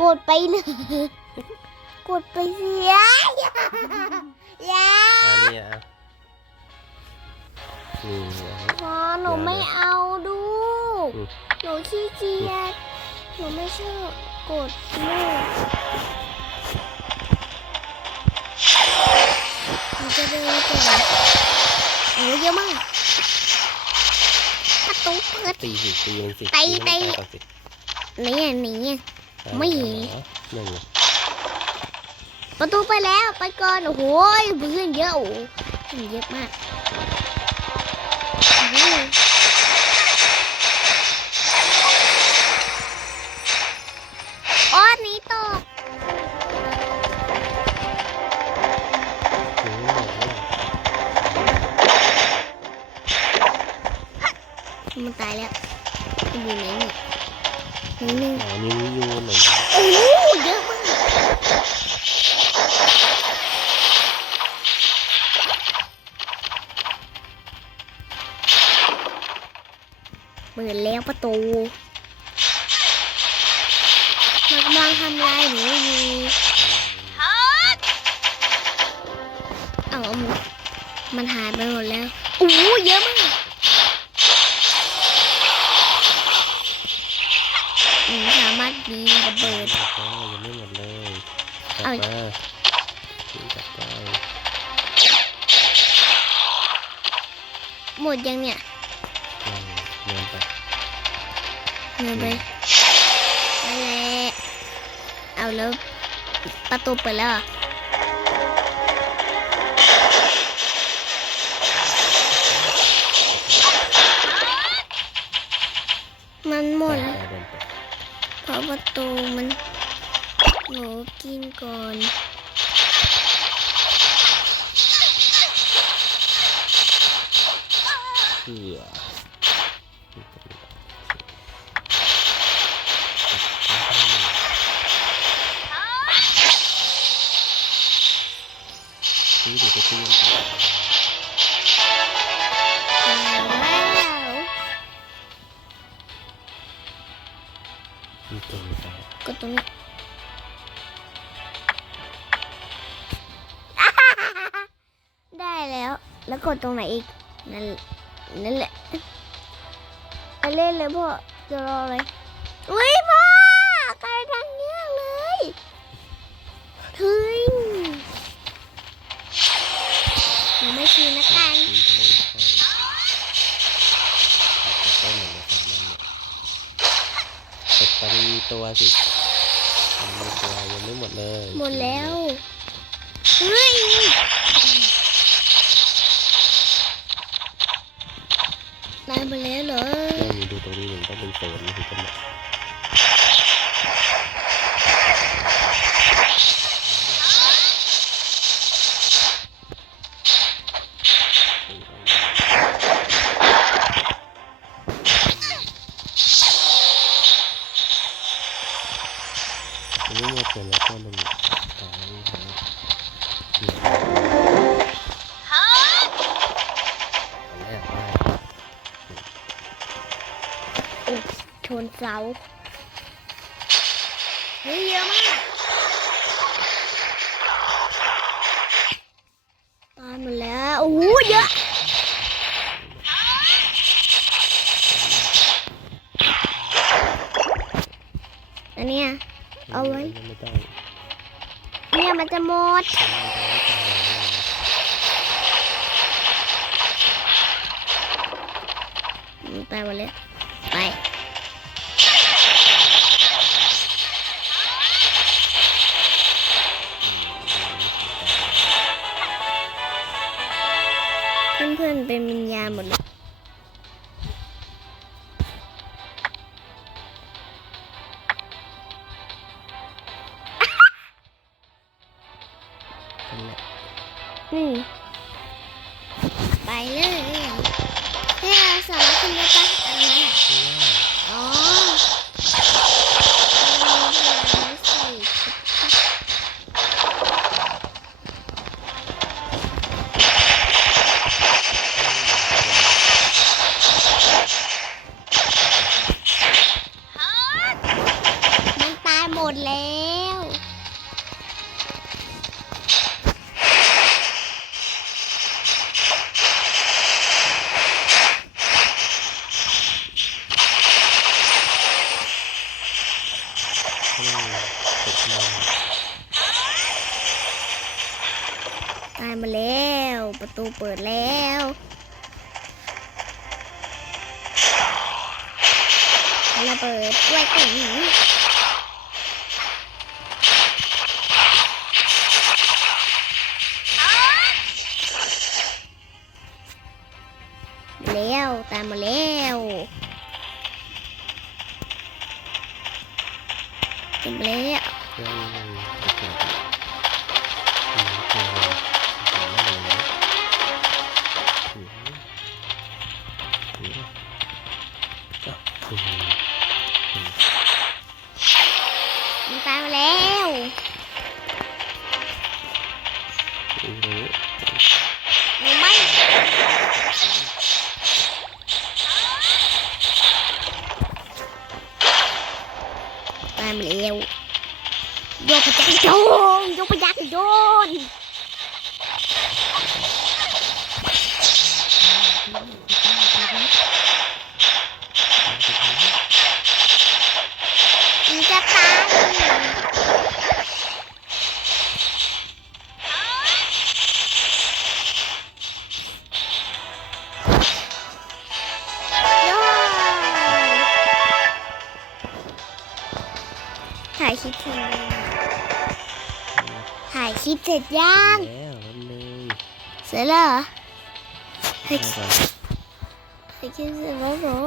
กดไปเลย กดไปเสียอย่าอย่าอันนี้อะนี่อะ พอหนูไม่เอาดูกอืม หนูขี้เกียจหนูไม่ชอบกดลูกหนูจะเดินก่อนโอ้เยอะมากประตูเปิด ตีสิตีมันสิตีให้ตี มันแตกออกสิ นี่อะนี่อะ ไม่นั่นไงประตูไปแล้วไปก่อนโอ้โหเพื่อนเยอะโอ้โหเพื่อนเยอะมากโอ้โหอ้อนนี้ตกอืมมันตายแล้วมันอยู่ไหนนี่นี่นี่ อ๋อนี่นี่ยูนหน่อยโอ้โหเยอะมากเปิดแล้วประตูมันกำลังทำลายหนูอยู่เอามันมันหายไปหมดแล้วโอ้โหเยอะมาก รถยิงระเบิดจับได้ยังไม่หมดเลยจับเอามาถึงจับได้หมดยังเนี่ยอืมเดินไปเงินไปนั่นแหละเอาแล้วประตูเปิดแล้วเหรอมันหมดไปแล้ว เดินไปเพราะประตูมันหนูกินก่อนเพื่อตีดิไปตีมันก่อ รงนี้ได้แล้ว แล้วกดตรงไหนอีก นั่นนั่นแหละไปเล่นเลยพ่อจะรอเลยอุ้ยพ่อไกลทางเนี้ยเลยเฮ้ยหนูไม่ชินนะกันตีทำไมค่อยจับ ได้เหมือนในสามนั่นเนี่ยกดตีตัวสิตีตัวยังไม่หมดเลย หมดแล้วเฮ้ยได้หมดแล้วเหรอแม่มีดูตรงนี้หนึ่งต้องเป็นโซนนี่คือจะหมด อันนี้มาเปิดแล้วก็ลงต่อนี่ครับอันแรกได้ชนเสาเฮ้ยเยอะมากตายหมดแล้วโอ้โหเยอะอันเนี้ย เอาไว้ ไม่ต้องเนี่ยมันจะหมดไม่ตายหมดแล้วไปเพื่อนๆเป็นวิญญาณหมดเลย นั่นแหละอืมไปเลยเนี่สามารถขึ้นได้ปะอันนั้นอ๋อมันตายหมดดแล้ว ข้างในติดมาตายมาแล้ว ประตูเปิดแล้วระเบิดด้วยกันแล้ว ตายมาแล้ว จบแล้ว เครื่องยังติดอยู่อืม ยกพยักโยนยกพยักโยนมันจะตายถ่ายคลิปเสร็จยัง ถ่ายคลิปเสร็จยังแล้วแป๊บนึงเสร็จแล้วเหรอถ่ายเอาก่อนถ่ายคลิปเสร็จแล้วเหรอ